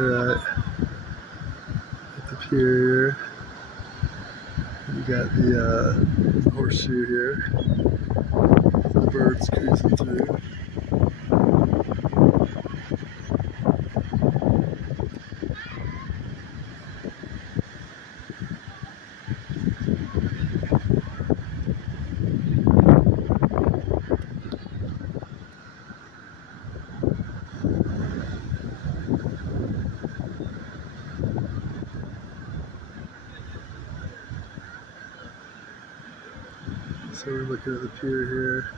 We're at the pier here. You got the horseshoe here. The birds cruising through. So we're looking at the pier here.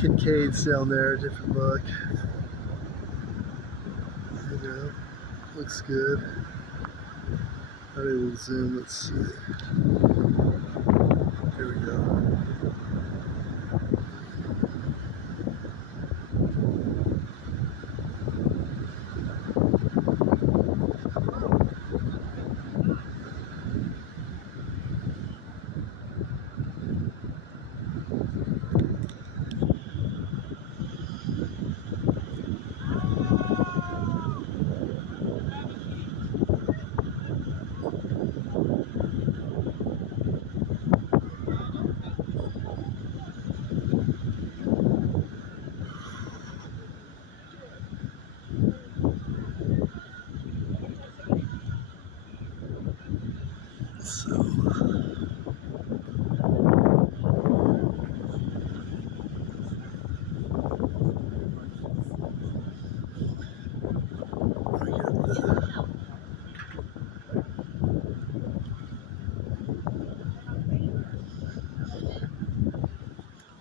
Kincaid's down there, different look. You know, looks good. Not able to zoom, let's see. Here we go. So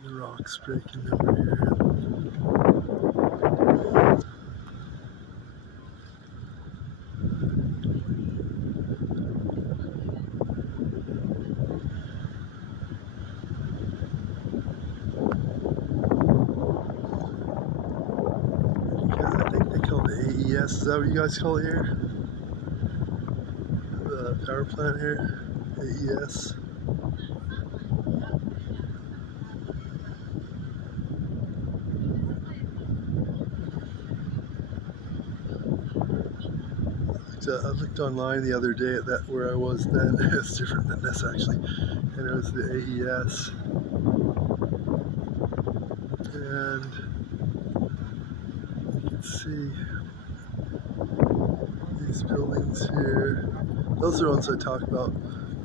the rocks breaking over here. I think they call it AES. Is that what you guys call it here? The power plant here? AES. I looked online the other day at that where I was then. It's different than this actually. And it was the AES. And you can see these buildings here. Those are the ones I talk about.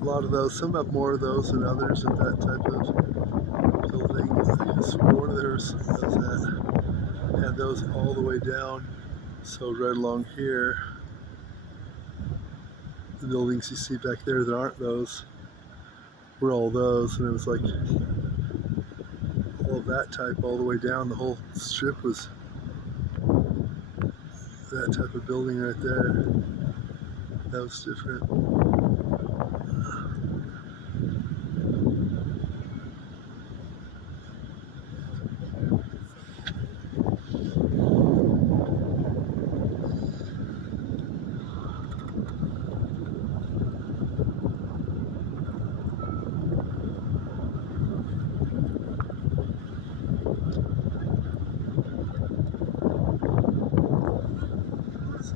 A lot of those. Some have more of those than others of that type of building. I guess one of theirs had those all the way down. So right along here, the buildings you see back there that aren't those were all those, and it was like all of that type all the way down. The whole strip was that type of building right there. That was different.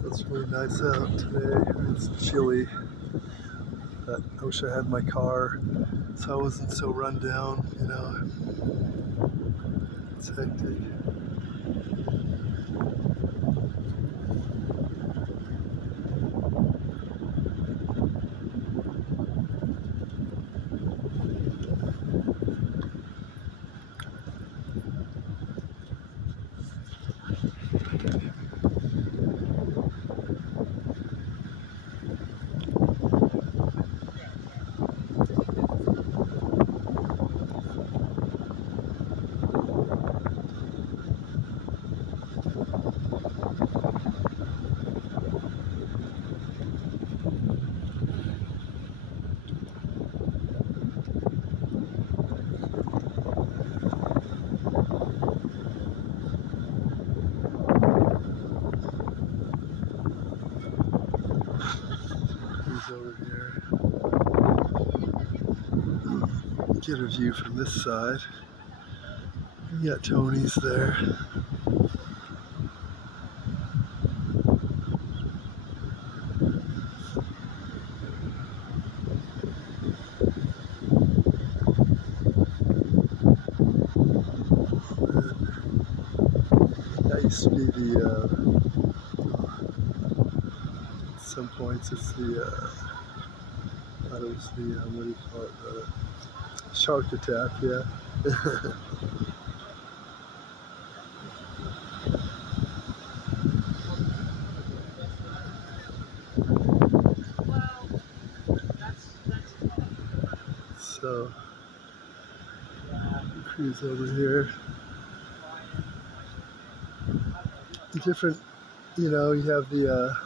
It's really nice out today. It's chilly. But I wish I had my car so I wasn't so run down, you know. It's hectic. Over here. Get a view from this side. You got Tony's there. used to be the, at some points it's the, I thought it was the, what do you call it, the shark attack, yeah. So, cruise over here. Different, you know, you have the,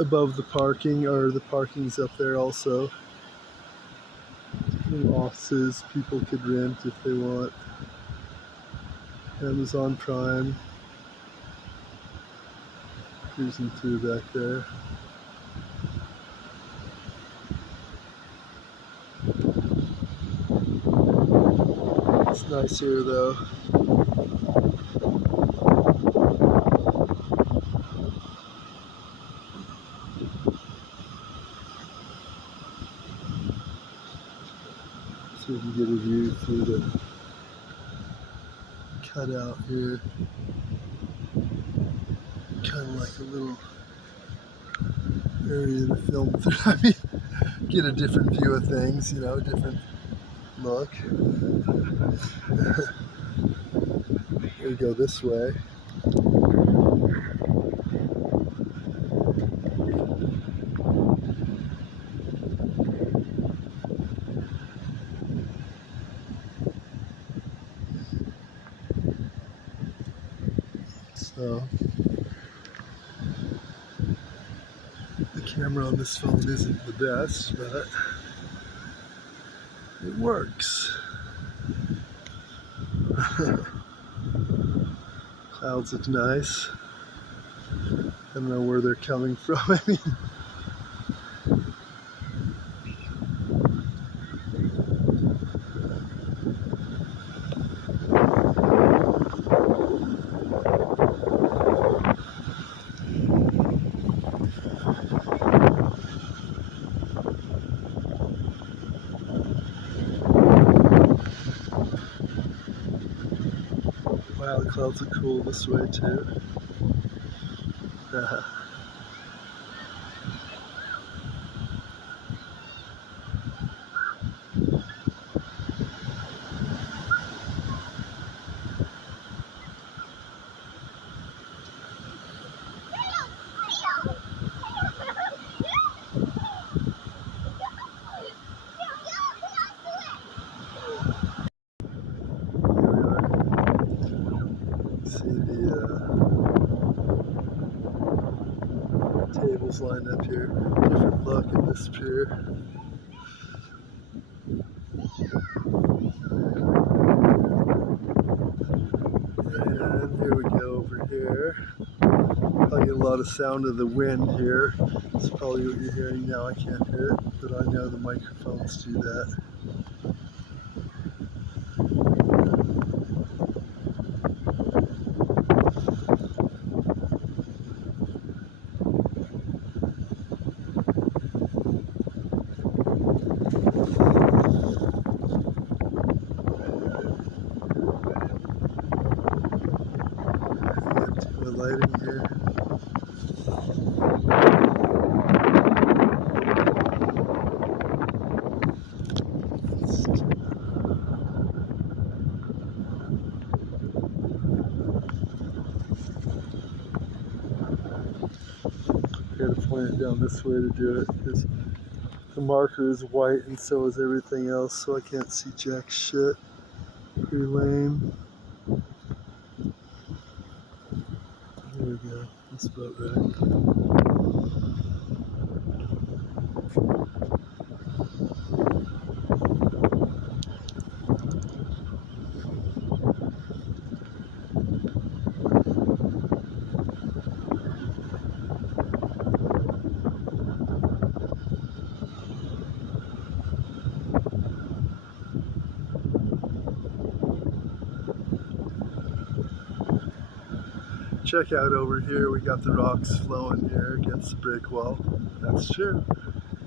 above the parking, or the parking's up there also. Different offices people could rent if they want. Amazon Prime. Cruising through back there. It's nice here though. So you can get a view through the cutout here. Kind of like a little area to film through. I mean, get a different view of things, you know, different look. We go this way. So the camera on this phone isn't the best, but it works. Clouds look nice. I don't know where they're coming from. I mean, wow, the clouds look cool this way too. See the tables lined up here. Different look at this pier. And here we go over here. Probably get a lot of sound of the wind here. That's probably what you're hearing now. I can't hear it, but I know the microphones do that. The lighting here. I gotta point it down this way to do it because the marker is white and so is everything else, so I can't see jack shit. Pretty lame. There we go. That's about right. Check out over here, we got the rocks flowing here against the brick wall. That's true.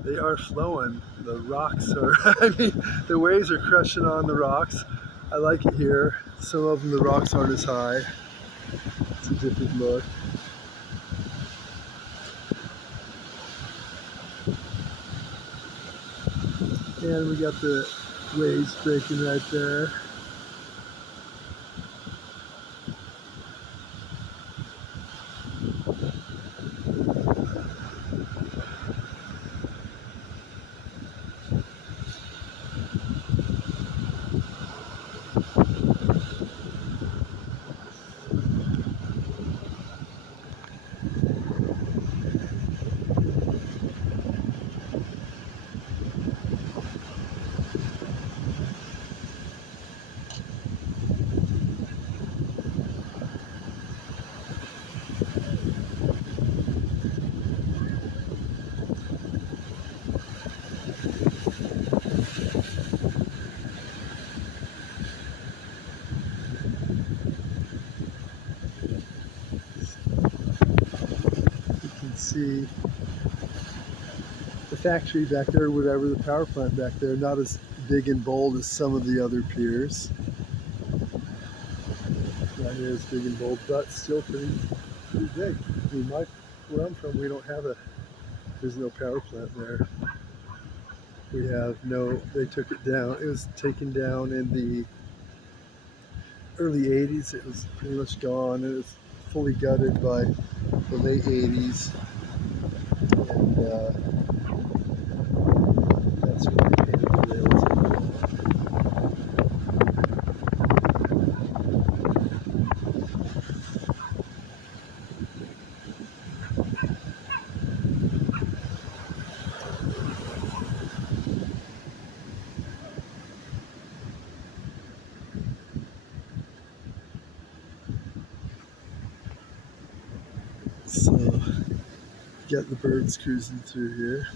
They are flowing. The rocks are, I mean, the waves are crushing on the rocks. I like it here. Some of them, the rocks aren't as high. It's a different look. And we got the waves breaking right there. You can see the factory back there, whatever, the power plant back there, not as big and bold as some of the other piers. Not near as big and bold, but still pretty big. I mean, where I'm from, we don't have there's no power plant there. We have they took it down. It was taken down in the early 80s. It was pretty much gone. It was fully gutted by the late 80s. And that's when they painted the rails. So, got the birds cruising through here.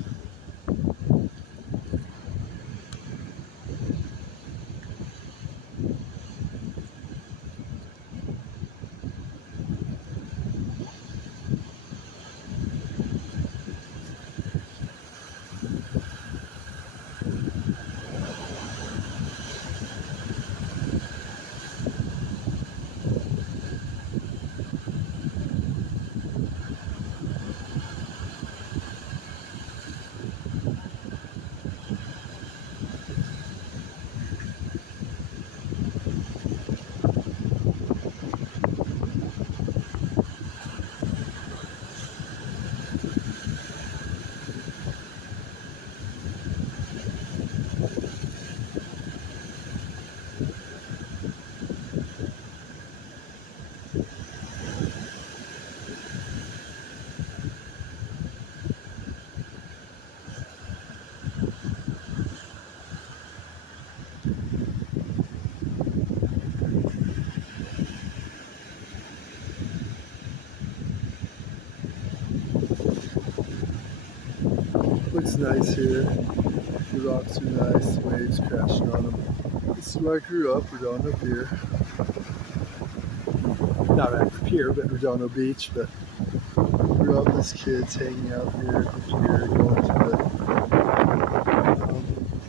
Looks nice here. The rocks are nice, the waves crashing on them. This is where I grew up, Redondo Pier. Not at the pier, but Redondo Beach. But grew up as kids hanging out here at the pier, going to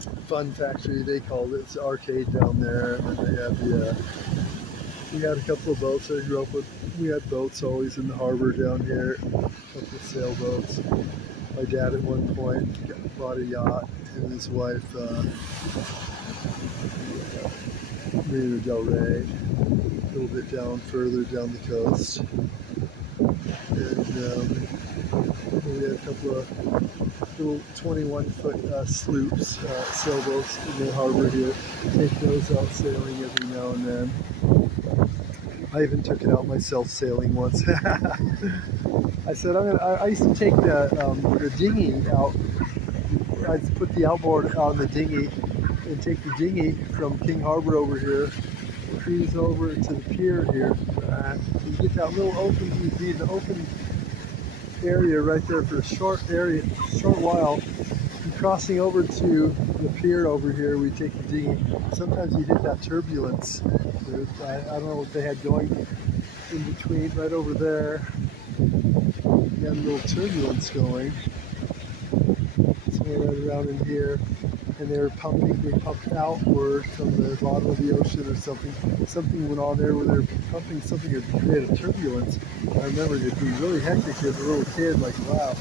the fun factory, they called it. It's the arcade down there. And then they had we had a couple of boats I grew up with. We had boats always in the harbor down here, a couple of sailboats. My dad at one point bought a yacht, him and his wife, Marina Del Rey, a little bit further down the coast. And we had a couple of little 21-foot sloops, sailboats in the harbor here. Take those out sailing every now and then. I even took it out myself sailing once. I said I used to take the dinghy out. I'd put the outboard on the dinghy and take the dinghy from King Harbor over here, cruise over to the pier here. You get that little open, you'd be in the open area right there for a short while. And crossing over to the pier over here, we take the dinghy. Sometimes you get that turbulence. I don't know what they had going in between, right over there. You had a little turbulence going. So right around in here. and they pumped outward from the bottom of the ocean or something. Something went on there where they were pumping something that created turbulence. I remember it being really hectic as a little kid, like, wow,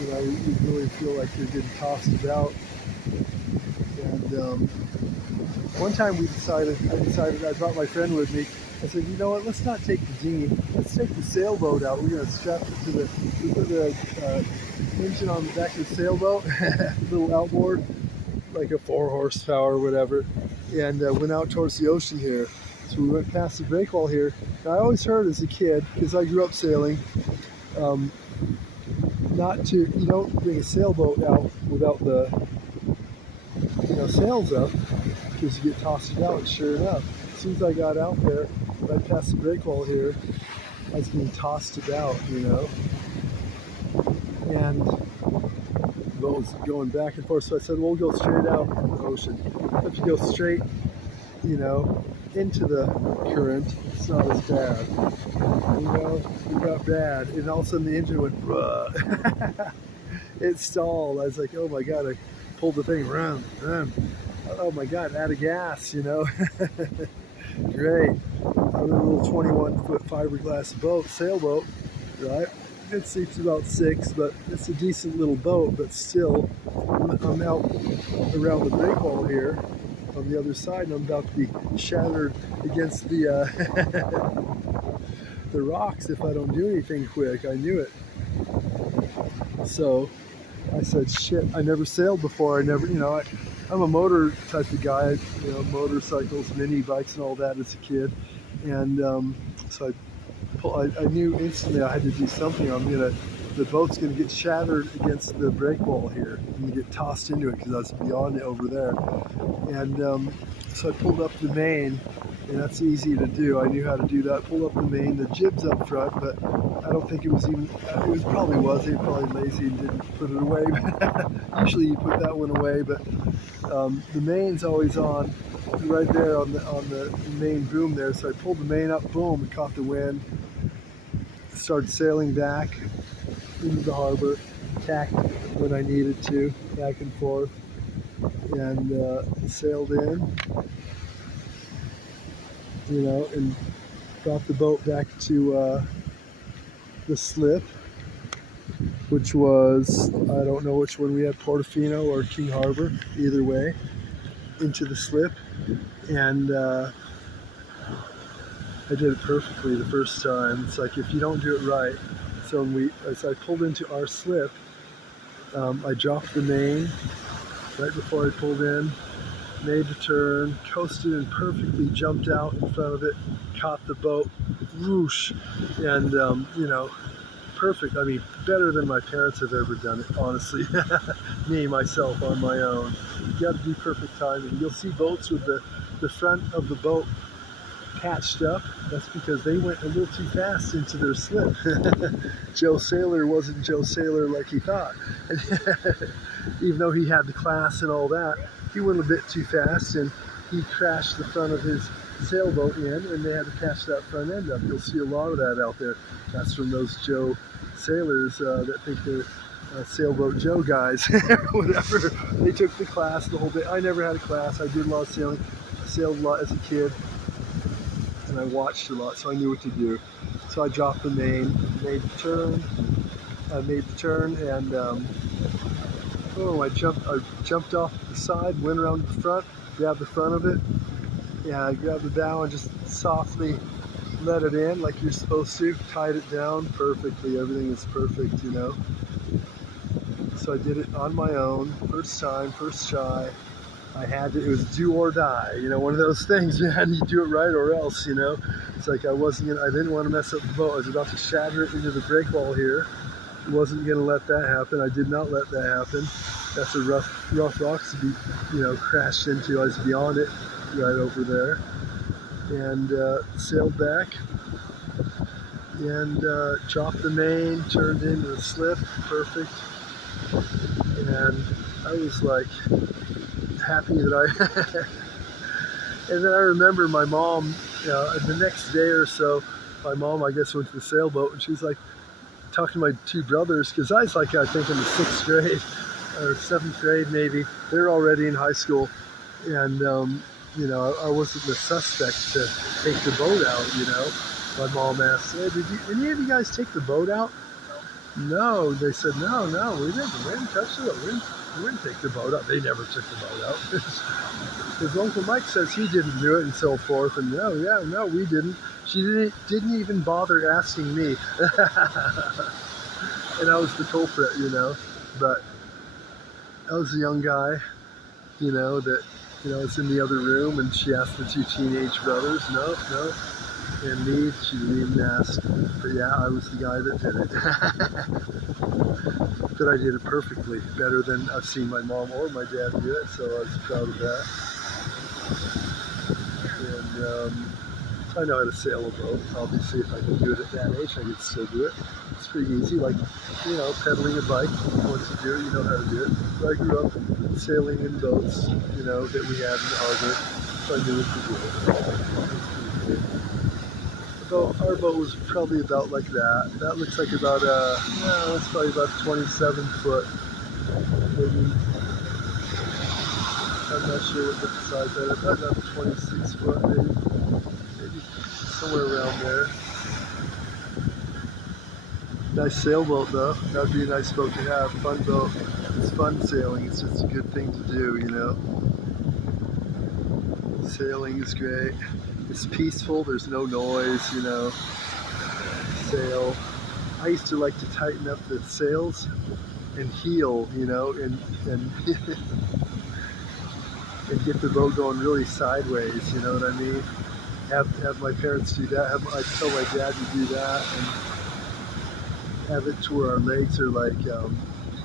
you really feel like you're getting tossed about. And one time I brought my friend with me. I said, you know what, let's not take the dinghy, let's take the sailboat out. We're going to strap it to we put the engine on the back of the sailboat, little outboard, like a 4 horsepower or whatever, and went out towards the ocean here. So we went past the breakwall here. Now, I always heard as a kid, because I grew up sailing, you don't bring a sailboat out without the sails up, because you get tossed about. And sure enough, as soon as I got out there, right past the breakwall here, I was being tossed about, and the boat was going back and forth. So I said, we'll go straight out in the ocean. If you go straight, into the current, it's not as bad. It got bad, and all of a sudden the engine went, it stalled. I was like, oh my God, I pulled the thing, run. Oh my God, out of gas, Great. I'm in a little 21-foot fiberglass sailboat, right? It seats about 6, but it's a decent little boat, but still, I'm out around the breakwall here on the other side, and I'm about to be shattered against the the rocks if I don't do anything quick. I knew it. So I said, shit, I never sailed before. I'm a motor type of guy, motorcycles, mini bikes and all that as a kid. And so I knew instantly I had to do something. The boat's gonna get shattered against the breakwall here. I'm gonna get tossed into it because I was beyond it over there. And so I pulled up the main, and that's easy to do. I knew how to do that. Pulled up the main, the jib's up front, but I don't think it was even, they were probably lazy and didn't put it away. Usually you put that one away, but the main's always on right there on the main boom there. So I pulled the main up, boom, it caught the wind, started sailing back into the harbor, tacked when I needed to, back and forth, and sailed in, and brought the boat back to the slip, which was, I don't know which one we had, Portofino or King Harbor, either way, into the slip. And I did it perfectly the first time. It's like, if you don't do it right. So as I pulled into our slip, I dropped the main right before I pulled in, made the turn, coasted and perfectly jumped out in front of it, caught the boat, whoosh, and perfect. I mean, better than my parents have ever done it, honestly. Myself, on my own. You got to do perfect timing. You'll see boats with the front of the boat patched up. That's because they went a little too fast into their slip. Joe Sailor wasn't Joe Sailor like he thought. Even though he had the class and all that, he went a bit too fast, and he crashed the front of his sailboat in, and they had to patch that front end up. You'll see a lot of that out there. That's from those Joe Sailors that think they're Sailboat Joe guys, whatever. They took the class the whole day. I never had a class. I did a lot of sailing. I sailed a lot as a kid, and I watched a lot, so I knew what to do. So I dropped the main, made the turn, and boom, I jumped off the side, went around the front, grabbed the front of it, yeah, I grabbed the bow and just softly let it in like you're supposed to, tied it down perfectly. Everything is perfect, So I did it on my own, first time, first try. It was do or die, one of those things, man. You do it right or else, It's like I didn't want to mess up the boat. I was about to shatter it into the breakwall here. Wasn't going to let that happen. I did not let that happen. That's a rough rocks to be, crashed into. I was beyond it, right over there, and sailed back and dropped the main, turned into the slip, perfect. And I was like happy that and then I remember my mom, the next day or so, my mom, I guess, went to the sailboat, and she's like talking to my two brothers, because I was like, I think in the 6th grade, or 7th grade maybe. They're already in high school, and you know, I wasn't the suspect to take the boat out. You know, my mom asked, "Hey, did any of you guys take the boat out?" No, they said, no, we didn't. We didn't touch the boat. We didn't take the boat out. They never took the boat out. His Uncle Mike says he didn't do it and so forth. And no, we didn't. She didn't even bother asking me. And I was the culprit, you know. But I was a young guy, you know, that, you know, was in the other room, and she asked the two teenage brothers. No. And me, she didn't even ask. But yeah, I was the guy that did it. But I did it perfectly, better than I've seen my mom or my dad do it, so I was proud of that. And so I know how to sail a boat. Obviously, if I can do it at that age, I could still do it. It's pretty easy, like, you know, pedaling a bike. Once you do it, you know how to do it. So I grew up sailing in boats, you know, that we had in the harbor, so I knew what to do. Our boat was probably about like that. That looks like about it's probably about 27 foot, maybe. I'm not sure what the size of it. Probably about 26 foot, maybe somewhere around there. Nice sailboat though. That'd be a nice boat to have. Fun boat. It's fun sailing. It's just a good thing to do, you know. Sailing is great. It's peaceful. There's no noise, you know. Sail. I used to like to tighten up the sails and heel, you know, and and get the boat going really sideways. You know what I mean? Have my parents do that. I tell my dad to do that, and have it to where our legs are like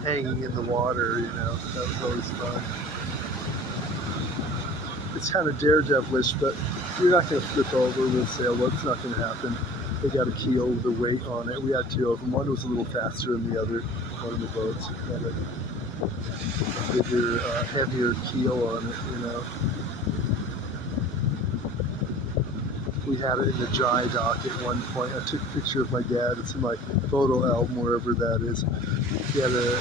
hanging in the water. You know, that was always fun. It's kind of daredevilish, but you're not going to flip over with a sailboat. It's not going to happen. They got a keel with a weight on it. We had two of them. One was a little faster than the other. One of the boats had a bigger, heavier keel on it, you know. We had it in the dry dock at one point. I took a picture of my dad. It's in my photo album, wherever that is. He had a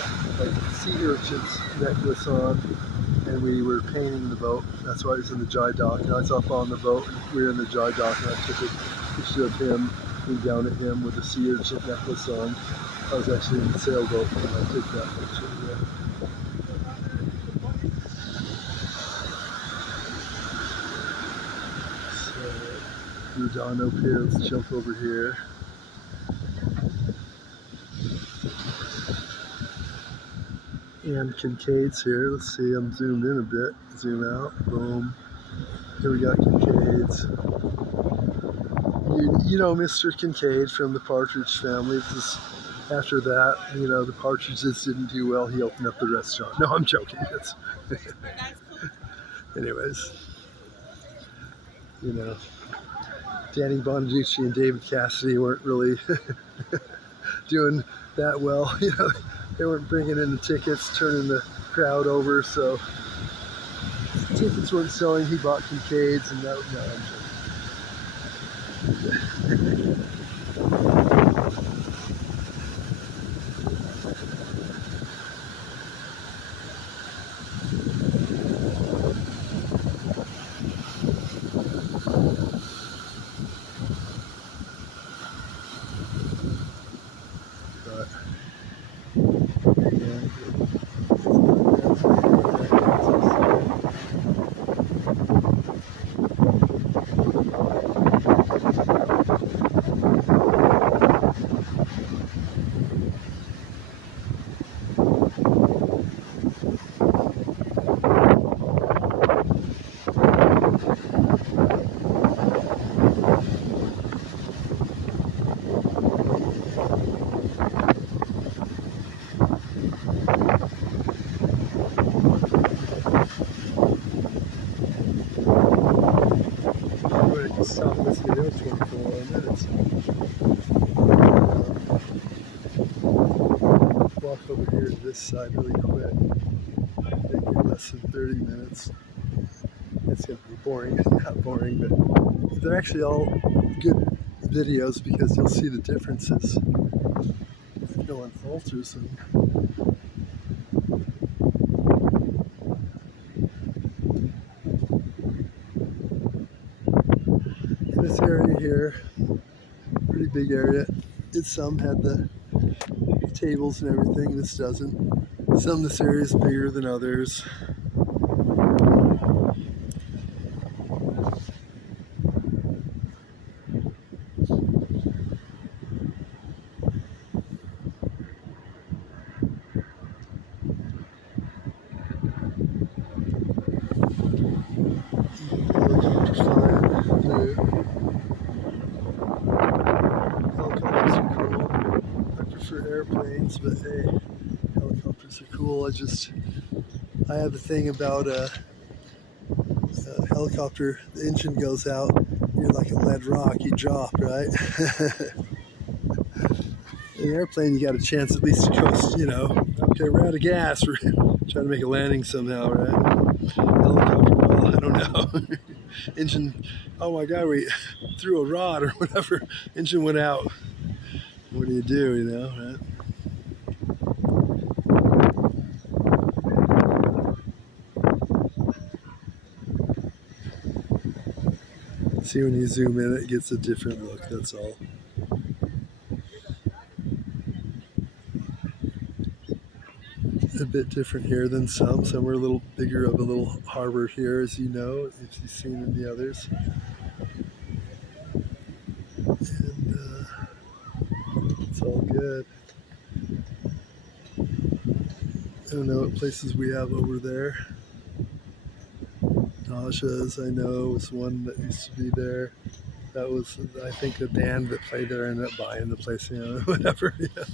sea urchin's necklace on, and we were painting the boat. That's why it was in the dry dock. And I was up on the boat, and we were in the dry dock, and I took a picture of him, looking down at him with a sea urchin necklace on. I was actually in the sailboat when I took that picture. Yeah. So, we're down up here. Let's jump over here. And Kincaid's here. Let's see, I'm zoomed in a bit. Zoom out. Boom. Here we got Kincaid's. You know Mr. Kincaid from the Partridge Family. Just after that, you know, the Partridges didn't do well. He opened up the restaurant. No, I'm joking. Anyways, you know, Danny Bonaducci and David Cassidy weren't really doing that well. You know, they weren't bringing in the tickets, turning the crowd over, so tickets weren't selling. He bought Kincaid's, and that was stop this video 24 minutes. Walk over here to this side really quick. Maybe less than 30 minutes. It's going to be boring. Not boring, but they're actually all good videos because you'll see the differences if no one alters them. big area. Some had the tables and everything. This doesn't. Some of this area is bigger than others. Helicopter flying through. Helicopters are cool. I prefer airplanes, but hey, helicopters are cool. I have a thing about a helicopter. The engine goes out, you're like a lead rock. You drop, right? In an airplane, you got a chance at least to coast. Okay, we're out of gas. We're trying to make a landing somehow, right? Helicopter, well, I don't know. Engine, oh my God, we threw a rod or whatever. Engine went out. What do you do, right? See, when you zoom in, it gets a different look, that's all. A bit different here than some. Some are a little bigger of a little harbor here, as you know, if you've seen in the others. And it's all good. I don't know what places we have over there. Nasha's, I know, was one that used to be there. That was, I think, the band that played there ended up buying the place, whatever. Yeah.